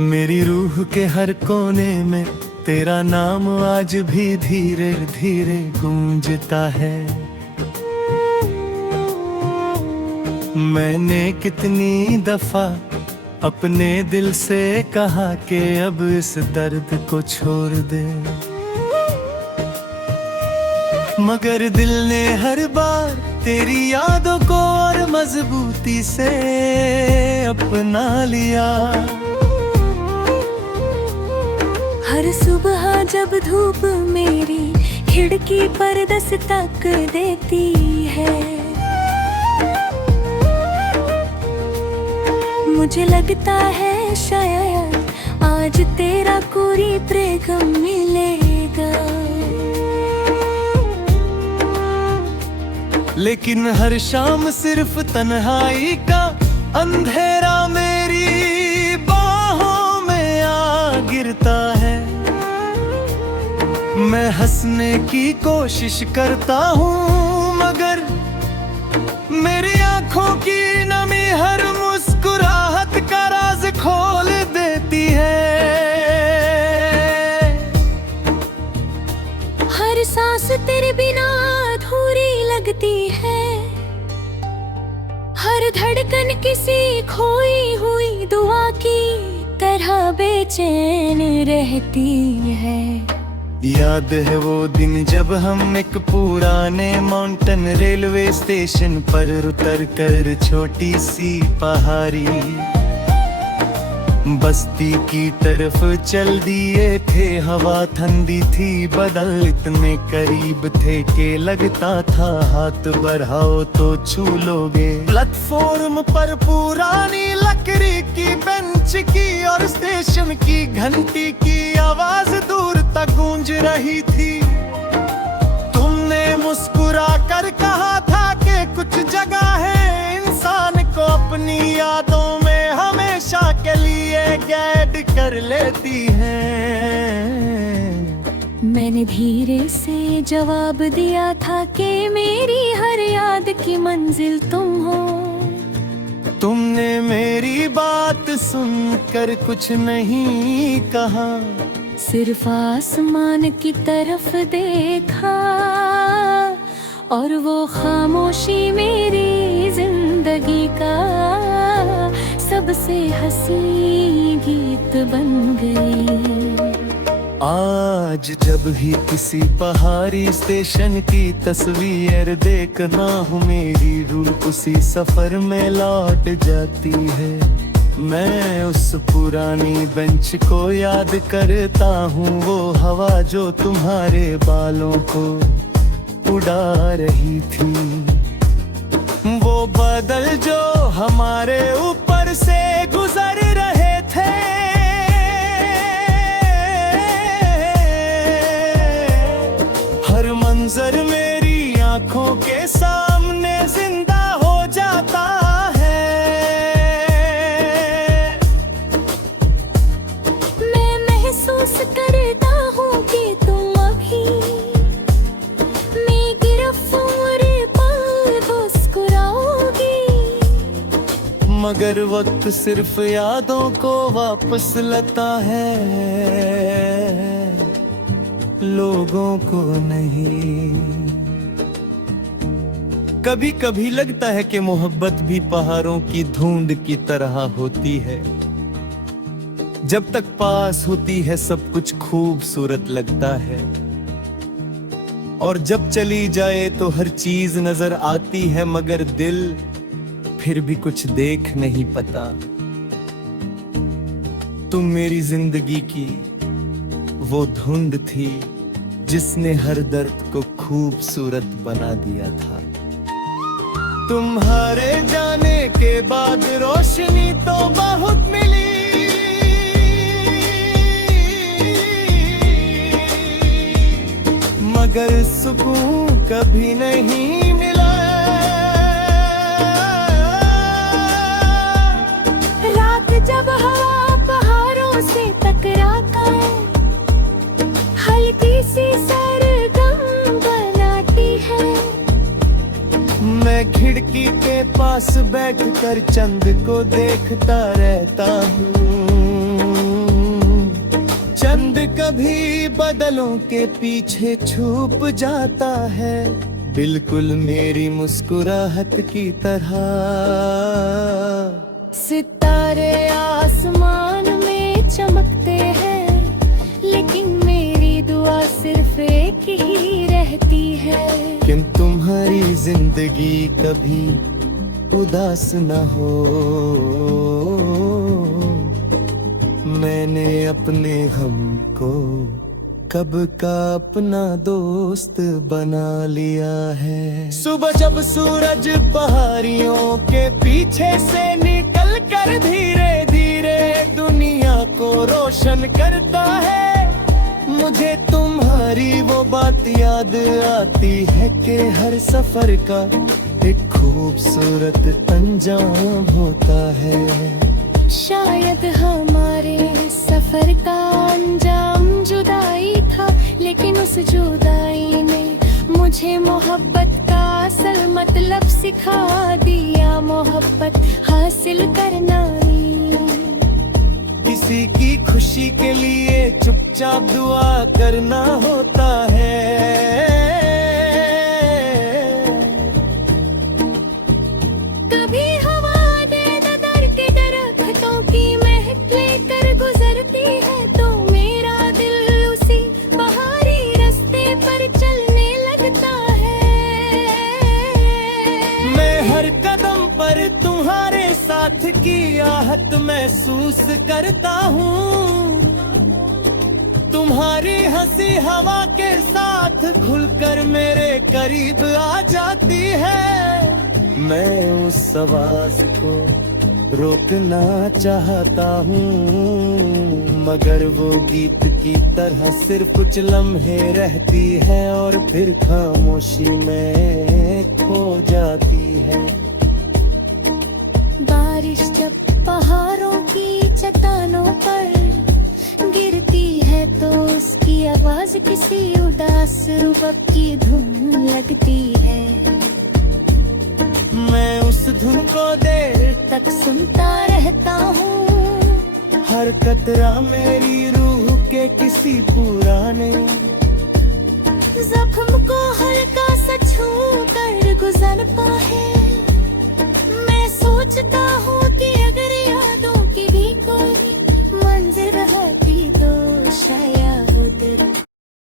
मेरी रूह के हर कोने में तेरा नाम आज भी धीरे धीरे गूंजता है। मैंने कितनी दफा अपने दिल से कहा कि अब इस दर्द को छोड़ दे, मगर दिल ने हर बार तेरी यादों को और मजबूती से अपना लिया। हर सुबह जब धूप मेरी खिड़की पर दस्तक देती है, मुझे लगता है शायद आज तेरा कोई पैगाम मिलेगा। लेकिन हर शाम सिर्फ तन्हाई का अंधेरा मेरी बाहों में आ गिरता है। मैं हंसने की कोशिश करता हूँ मगर मेरी आंखों की नमी हर मुस्कुराहट का राज खोल देती है। हर सांस तेरे बिना अधूरी लगती है, हर धड़कन किसी खोई हुई दुआ की तरह बेचैन रहती है। याद है वो दिन जब हम एक पुराने माउंटेन रेलवे स्टेशन पर उतर कर छोटी सी पहाड़ी बस्ती की तरफ चल दिए थे। हवा ठंडी थी, बदल इतने करीब थे कि लगता था हाथ बढ़ाओ तो छू लोगे। प्लेटफॉर्म पर पुरानी लकड़ी की बेंच की और स्टेशन की घंटी की आवाज दूर तक गूंज रही थी। तुमने मुस्कुरा कर कहा था कि कुछ जगह है इंसान को अपनी यादों में हमेशा के लिए कैद कर लेती है। मैंने धीरे से जवाब दिया था कि मेरी हर याद की मंजिल तुम हो। तुमने मेरी बात सुनकर कुछ नहीं कहा, सिर्फ आसमान की तरफ देखा और वो खामोशी मेरी जिंदगी का सबसे हंसी गीत बन गई। आज जब भी किसी पहाड़ी स्टेशन की तस्वीर देखना हो, मेरी रूह उसी सफर में लौट जाती है। मैं उस पुरानी बेंच को याद करता हूँ, वो हवा जो तुम्हारे बालों को उड़ा रही थी, वो बादल जो हमारे ऊपर से गुजर रहे थे। हर मंजर मेरी आंखों के सामने जिंदा हो जाता है। मैं महसूस करता हूँ कि तुम अभी मेरी रफ्तार पर मुस्कुराओगी, मगर वक्त सिर्फ यादों को वापस लाता है, लोगों को नहीं। कभी कभी लगता है कि मोहब्बत भी पहाड़ों की धुंध की तरह होती है। जब तक पास होती है सब कुछ खूबसूरत लगता है, और जब चली जाए तो हर चीज नजर आती है, मगर दिल फिर भी कुछ देख नहीं पाता। तुम मेरी जिंदगी की वो धुंध थी जिसने हर दर्द को खूबसूरत बना दिया था। तुम्हारे जाने के बाद रोशनी तो बहुत मिली, मगर सुकून कभी नहीं मिला। रात जब हवा पहाड़ों से टकराकर हल्की सी सरगम बनाती है, मैं खिड़की के पास बैठकर चंद को देखता रहता हूँ। कभी बादलों के पीछे छुप जाता है, बिल्कुल मेरी मुस्कुराहट की तरह। सितारे आसमान में चमकते हैं, लेकिन मेरी दुआ सिर्फ एक ही रहती है। कि तुम्हारी जिंदगी कभी उदास न हो। मैंने अपने गम को कब का अपना दोस्त बना लिया है। सुबह जब सूरज पहाड़ियों के पीछे से निकल कर धीरे धीरे दुनिया को रोशन करता है, मुझे तुम्हारी वो बात याद आती है कि हर सफर का एक खूबसूरत अंजाम होता है। शायद हमारे सफर का अंजाम जुदाई था, लेकिन उस जुदाई ने मुझे मोहब्बत का असल मतलब सिखा दिया। मोहब्बत हासिल करना ही किसी की खुशी के लिए चुपचाप दुआ करना होता है। कभी हवा दे दर के दरख्तों की महक लेकर गुजरती है, तो मेरा दिल उसी पहाड़ी रास्ते पर चलने लगता है। मैं हर कदम पर तुम्हारे साथ की आहट महसूस करता हूँ। तुम्हारी हंसी हवा के साथ खुलकर मेरे करीब आ जाती है। मैं उस आवाज को रोकना चाहता हूँ, मगर वो गीत की तरह सिर्फ कुछ लम्हे रहती है और फिर खामोशी में खो जाती है। बारिश जब पहाड़ों की चट्टानों पर गिरती है, तो उसकी आवाज किसी उदास रूबक की धुन लगती है। मैं उस धुन को देर तक सुनता रहता हूँ, हर कतरा मेरी रूह के किसी पुराने जख्म को हल्का सा छू कर गुजरता है। मैं सोचता हूँ कि अगर यादों की भी कोई मंजिल रहती तो शायद